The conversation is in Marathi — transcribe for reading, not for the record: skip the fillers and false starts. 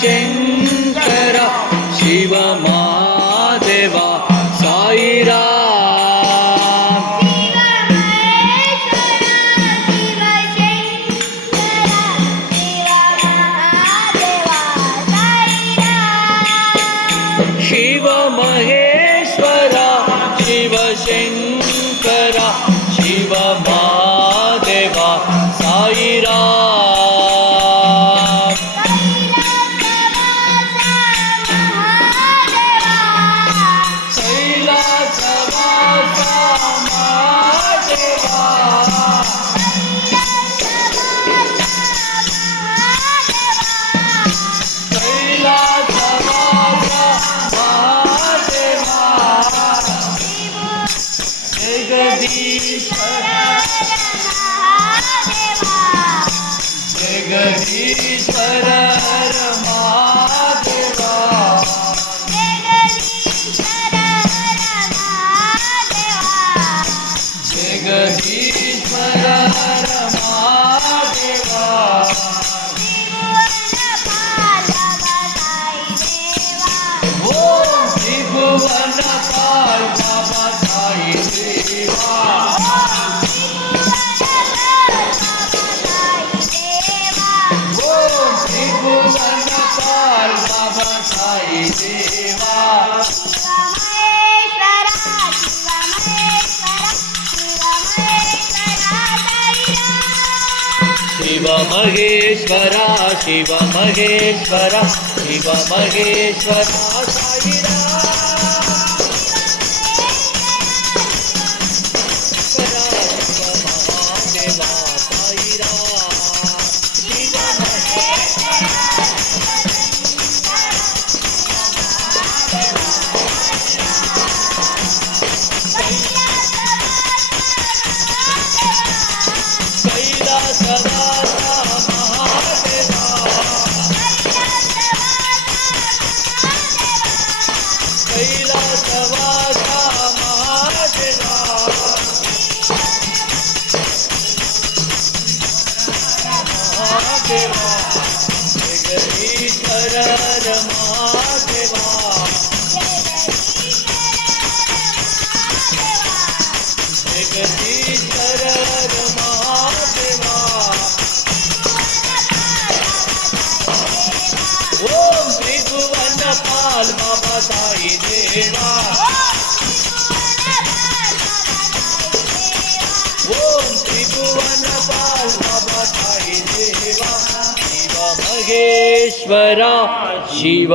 शंकरा शिव महादेवा साईराम शिव महेश्वरा शिव शंकरा शिव महादेवा साईराम कैलासवासा महादेवा जगदीश्वर जगदीश्वर महादेवा जगदीश्वर महादेवा ओम त्रिभुवन पाल बाबा साई देवा ओम त्रिभुवन पाल बाबा साई देवा शिव महेश्वरा शिव महेश्वरा शिव महेश्वरा जगदीश्वर महादेवा जगदीश्वर महादेवा ओम त्रिभुवन पाल बाबा साई देवा ओम त्रिभुवन पाल बाबा साई देवा शिव महेश्वरा शिव